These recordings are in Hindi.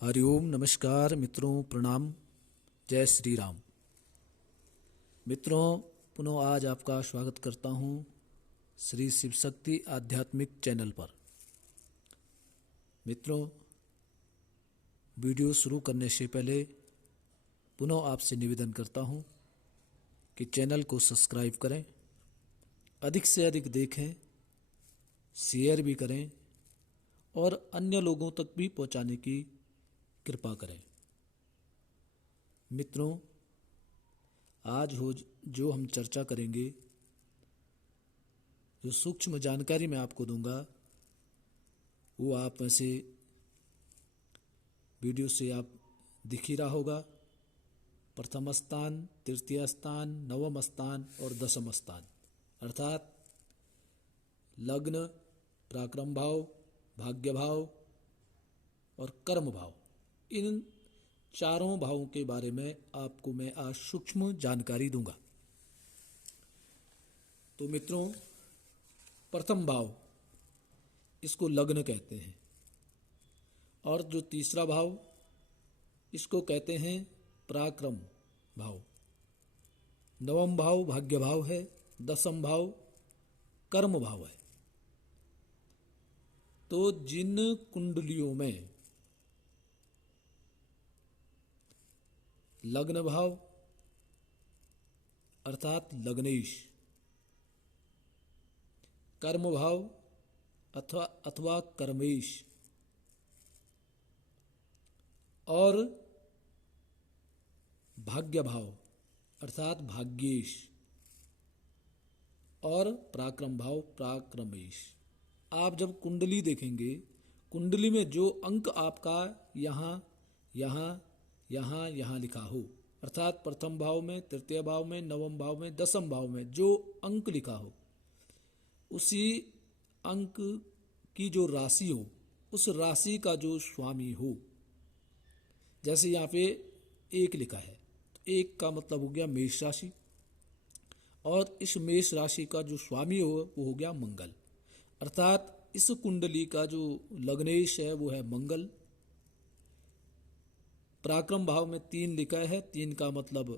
हरिओम नमस्कार मित्रों, प्रणाम। जय श्री राम। मित्रों, पुनः आज आपका स्वागत करता हूँ श्री शिव शक्ति आध्यात्मिक चैनल पर। मित्रों, वीडियो शुरू करने से पहले पुनः आपसे निवेदन करता हूँ कि चैनल को सब्सक्राइब करें, अधिक से अधिक देखें, शेयर भी करें और अन्य लोगों तक भी पहुँचाने की कृपा करें। मित्रों, आज जो हम चर्चा करेंगे, जो सूक्ष्म जानकारी मैं आपको दूंगा, वो आप में से वीडियो से आप दिख ही रहा होगा। प्रथम स्थान, तृतीय स्थान, नवम स्थान और दशम स्थान, अर्थात लग्न, पराक्रम भाव, भाग्य भाव और कर्म भाव, इन चारों भावों के बारे में आपको मैं आज सूक्ष्म जानकारी दूंगा। तो मित्रों, प्रथम भाव, इसको लग्न कहते हैं, और जो तीसरा भाव, इसको कहते हैं पराक्रम भाव। नवम भाव भाग्य भाव है, दसम भाव कर्म भाव है। तो जिन कुंडलियों में लग्न भाव अर्थात लग्नेश, कर्म भाव अथवा कर्मेश और भाग्य भाव अर्थात भाग्येश और पराक्रम भाव पराक्रमेश, आप जब कुंडली देखेंगे, कुंडली में जो अंक आपका यहाँ यहाँ यहाँ यहाँ लिखा हो, अर्थात प्रथम भाव में, तृतीय भाव में, नवम भाव में, दसम भाव में जो अंक लिखा हो, उसी अंक की जो राशि हो, उस राशि का जो स्वामी हो। जैसे यहाँ पे एक लिखा है, तो एक का मतलब हो गया मेष राशि, और इस मेष राशि का जो स्वामी हो वो हो गया मंगल, अर्थात इस कुंडली का जो लग्नेश है वो है मंगल। पराक्रम भाव में 3 लिखा है, 3 का मतलब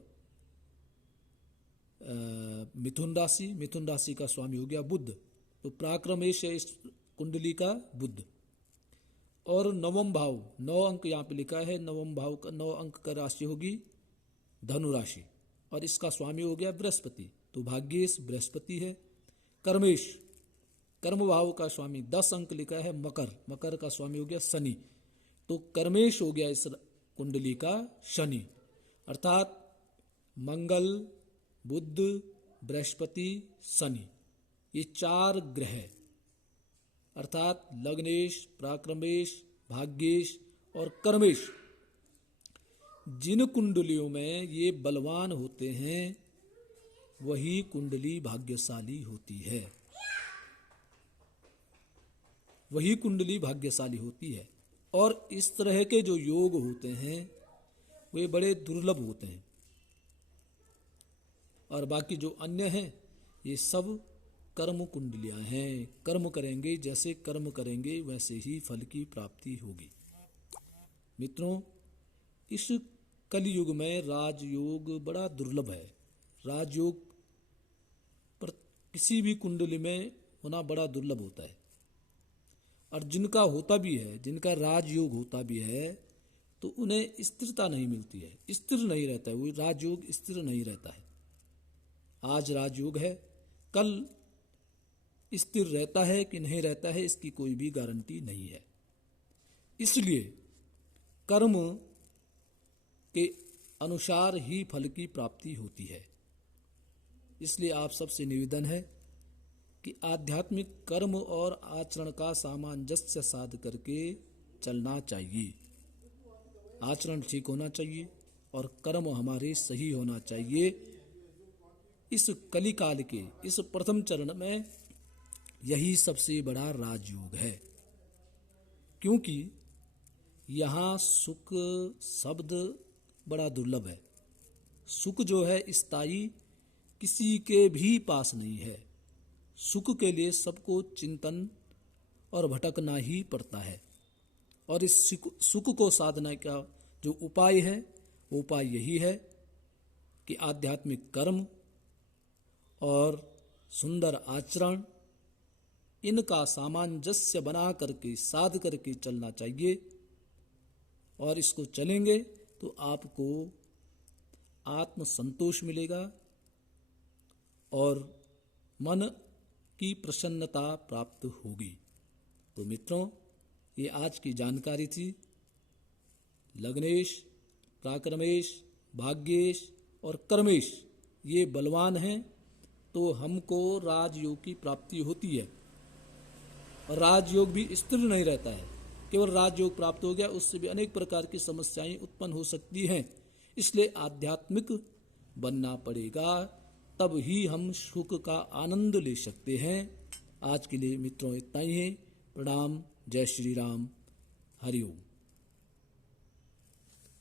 मिथुन राशि, मिथुन राशि का स्वामी हो गया बुध, तो पराक्रमेश है इस कुंडली का बुध। और नवम भाव, 9 अंक यहाँ पे लिखा है, नवम भाव का 9 अंक का राशि होगी धनु राशि, और इसका स्वामी हो गया बृहस्पति, तो भाग्येश बृहस्पति है। कर्मेश, कर्म भाव का स्वामी 10 अंक लिखा है मकर, मकर का स्वामी हो गया शनि, तो कर्मेश हो गया इस कुंडली का शनि, अर्थात मंगल, बुध, बृहस्पति, शनि, ये 4 ग्रह अर्थात लग्नेश, पराक्रमेश, भाग्येश और कर्मेश, जिन कुंडलियों में ये बलवान होते हैं वही कुंडली भाग्यशाली होती है, वही कुंडली भाग्यशाली होती है। और इस तरह के जो योग होते हैं वे बड़े दुर्लभ होते हैं, और बाकी जो अन्य हैं ये सब कर्म कुंडलियां हैं। कर्म करेंगे, जैसे कर्म करेंगे वैसे ही फल की प्राप्ति होगी। मित्रों, इस कलयुग में राजयोग बड़ा दुर्लभ है। राजयोग पर किसी भी कुंडली में होना बड़ा दुर्लभ होता है, और जिनका होता भी है, जिनका राजयोग होता भी है, तो उन्हें स्थिरता नहीं मिलती है, स्थिर नहीं रहता है, वो राजयोग स्थिर नहीं रहता है। आज राजयोग है, कल स्थिर रहता है कि नहीं रहता है इसकी कोई भी गारंटी नहीं है। इसलिए कर्म के अनुसार ही फल की प्राप्ति होती है। इसलिए आप सबसे निवेदन है कि आध्यात्मिक कर्म और आचरण का सामंजस्य साध करके चलना चाहिए। आचरण ठीक होना चाहिए और कर्म हमारे सही होना चाहिए। इस कलिकाल के इस प्रथम चरण में यही सबसे बड़ा राजयोग है, क्योंकि यहाँ सुख शब्द बड़ा दुर्लभ है। सुख जो है स्थायी किसी के भी पास नहीं है। सुख के लिए सबको चिंतन और भटकना ही पड़ता है। और इस सुख को साधना का जो उपाय है वो उपाय यही है कि आध्यात्मिक कर्म और सुंदर आचरण इनका सामंजस्य बना करके साध करके चलना चाहिए। और इसको चलेंगे तो आपको आत्म संतोष मिलेगा और मन की प्रसन्नता प्राप्त होगी। तो मित्रों, ये आज की जानकारी थी। लग्नेश, प्राक्रमेश, भाग्येश और कर्मेश ये बलवान हैं तो हमको राजयोग की प्राप्ति होती है। और राजयोग भी स्थिर नहीं रहता है, केवल राजयोग प्राप्त हो गया उससे भी अनेक प्रकार की समस्याएं उत्पन्न हो सकती हैं। इसलिए आध्यात्मिक बनना पड़ेगा, तब ही हम सुख का आनंद ले सकते हैं। आज के लिए मित्रों इतना ही है। प्रणाम। जय श्री राम। हरि ओम।